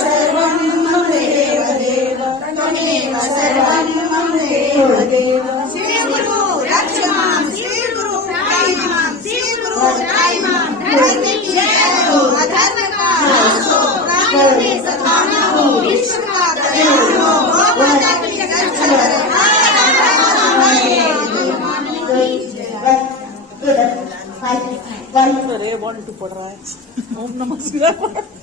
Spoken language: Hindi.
सर्वं मम देव देव त्वमेव सर्वं मम देव देव श्री गुरु रक्ष मां श्री गुरु त्राहि मां श्री गुरु त्राहि मां धर्म की जय हो अधर्म का नाश हो प्राणियों में सद्भावना हो विश्व का कल्याण हो गौ माता की रक्षा करे अरे 1 2 पढ़ रहा है ओम नमः शिवाय।